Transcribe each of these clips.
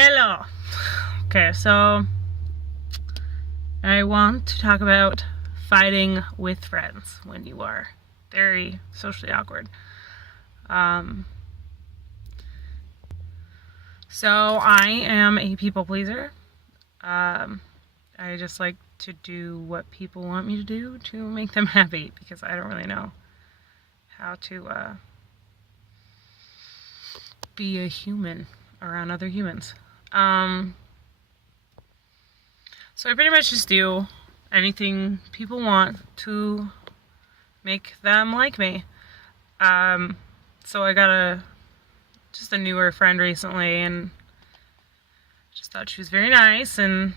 Hello. Okay, so I want to talk about fighting with friends when you are very socially awkward. Um, so I am a people pleaser. I just like to do what people want me to do to make them happy because I don't really know how to be a human around other humans. So I pretty much just do anything people want to make them like me. So I got just a newer friend recently, and just thought she was very nice, and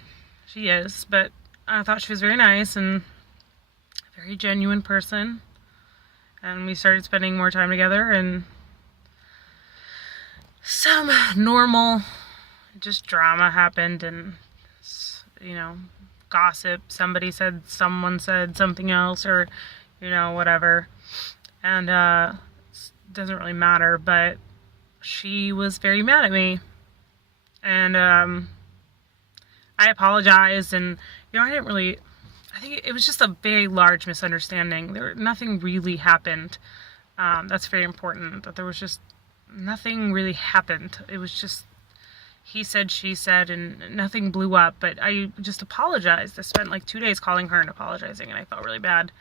she is, but I thought she was very nice and a very genuine person. And we started spending more time together, and some normal just drama happened, and gossip. Someone said something else, or whatever. And it doesn't really matter, but she was very mad at me, and I apologized, and I think it was just a very large misunderstanding. Nothing really happened. That's very important, that there was just nothing really happened. It was just he said, she said, and nothing blew up, but I just apologized. I spent like 2 days calling her and apologizing, and I felt really bad.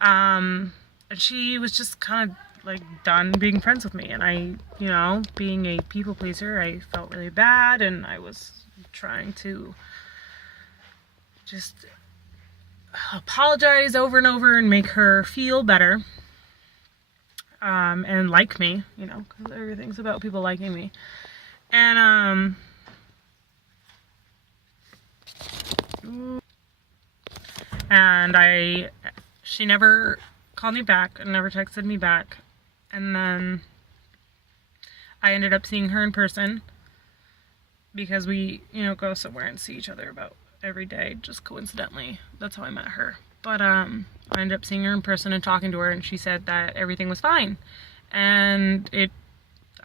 And she was just kind of like done being friends with me, and I, being a people pleaser, I felt really bad, and I was trying to just apologize over and over and make her feel better, and like me, because everything's about people liking me. And she never called me back and never texted me back. And then I ended up seeing her in person because we, go somewhere and see each other about every day, just coincidentally. That's how I met her. But I ended up seeing her in person and talking to her, and she said that everything was fine. And it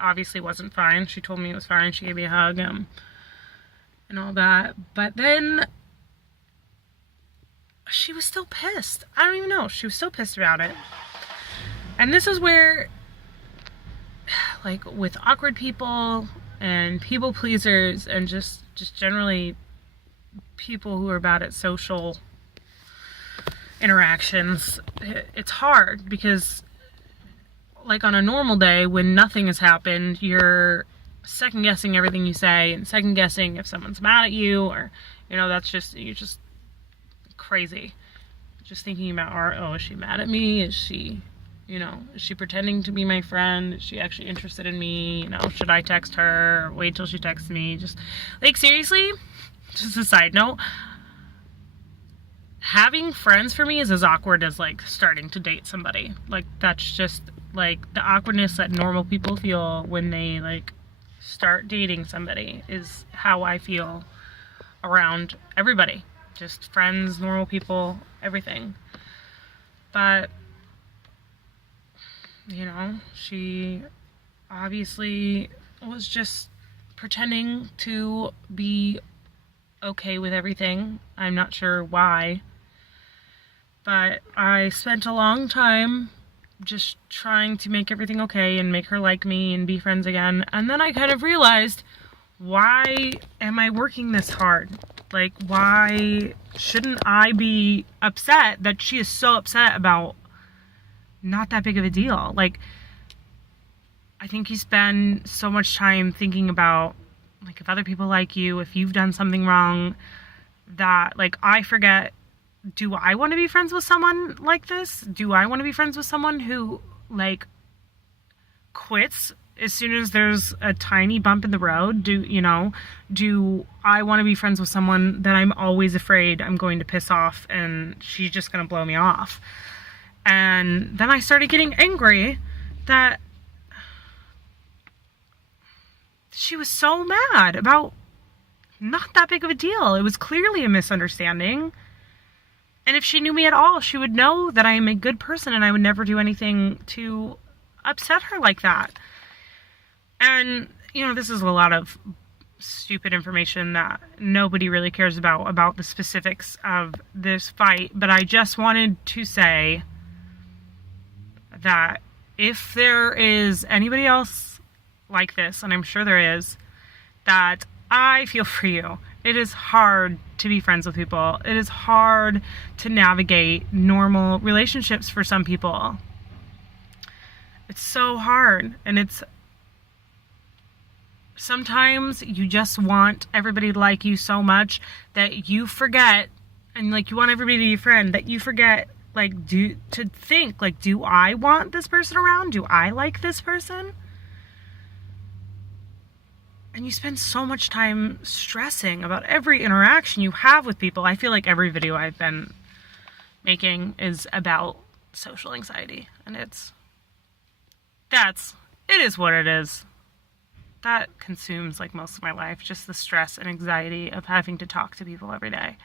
obviously wasn't fine. She told me it was fine. She gave me a hug, and all that. But then she was still pissed. I don't even know. She was still pissed about it. And this is where, like, with awkward people and people pleasers and just generally people who are bad at social interactions, it's hard because, like, on a normal day when nothing has happened, you're second guessing everything you say and second guessing if someone's mad at you, or you're just crazy, just thinking about, oh, is she mad at me? Is she pretending to be my friend? Is she actually interested in me? Should I text her or wait till she texts me? Just like, seriously, just a side note, having friends for me is as awkward as like starting to date somebody. Like, that's just like the awkwardness that normal people feel when they like start dating somebody is how I feel around everybody. Just friends, normal people, everything. But she obviously was just pretending to be okay with everything. I'm not sure why. But I spent a long time just trying to make everything okay and make her like me and be friends again. And then I kind of realized, why am I working this hard? Like, why shouldn't I be upset that she is so upset about not that big of a deal? Like, I think you spend so much time thinking about, like, if other people like you, if you've done something wrong, that, like, I forget, do I want to be friends with someone like this? Do I want to be friends with someone who, like, quits as soon as there's a tiny bump in the road? Do I want to be friends with someone that I'm always afraid I'm going to piss off and she's just going to blow me off? And then I started getting angry that she was so mad about not that big of a deal. It was clearly a misunderstanding. And if she knew me at all, she would know that I am a good person and I would never do anything to upset her like that. And, this is a lot of stupid information that nobody really cares about the specifics of this fight. But I just wanted to say that if there is anybody else like this, and I'm sure there is, that I feel for you. It is hard to be friends with people. It is hard to navigate normal relationships for some people. It's so hard, and it's sometimes you just want everybody to like you so much that you forget, and like you want everybody to be your friend, that you forget do I want this person around? Do I like this person? And you spend so much time stressing about every interaction you have with people. I feel like every video I've been making is about social anxiety, and it is what it is. That consumes like most of my life, just the stress and anxiety of having to talk to people every day.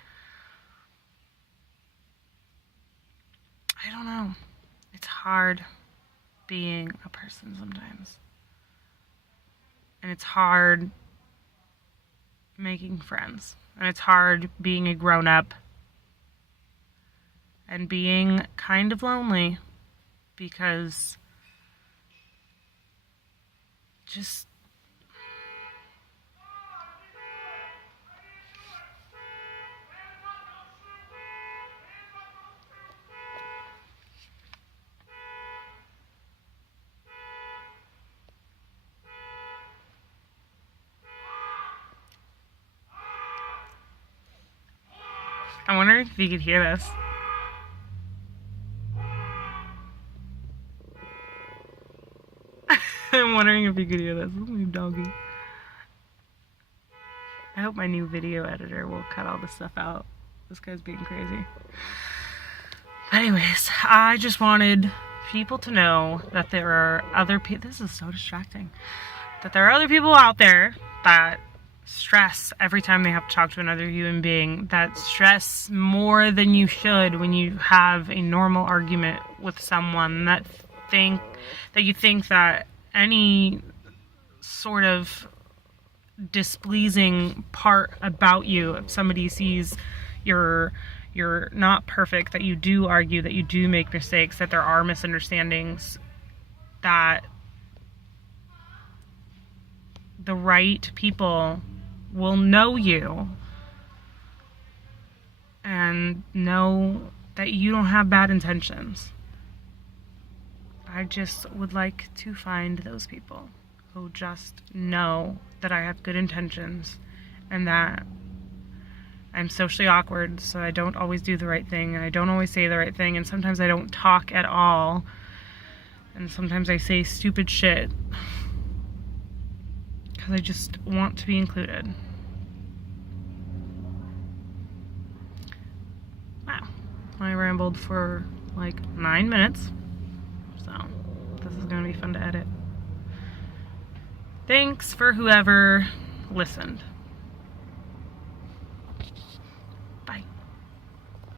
I don't know. It's hard being a person sometimes. And it's hard making friends. And it's hard being a grown-up and being kind of lonely because just I wonder if you could hear this. I'm wondering if you could hear this. This is my doggy. I hope my new video editor will cut all this stuff out. This guy's being crazy. Anyways, I just wanted people to know that there are other people. This is so distracting. That there are other people out there that stress every time they have to talk to another human being, that stress more than you should when you have a normal argument with someone, that you think that any sort of displeasing part about you, if somebody sees you're not perfect, that you do argue, that you do make mistakes, that there are misunderstandings, that the right people will know you and know that you don't have bad intentions. I just would like to find those people who just know that I have good intentions and that I'm socially awkward, so I don't always do the right thing, and I don't always say the right thing, and sometimes I don't talk at all, and sometimes I say stupid shit because I just want to be included. Wow, I rambled for like 9 minutes, so this is gonna be fun to edit. Thanks for whoever listened.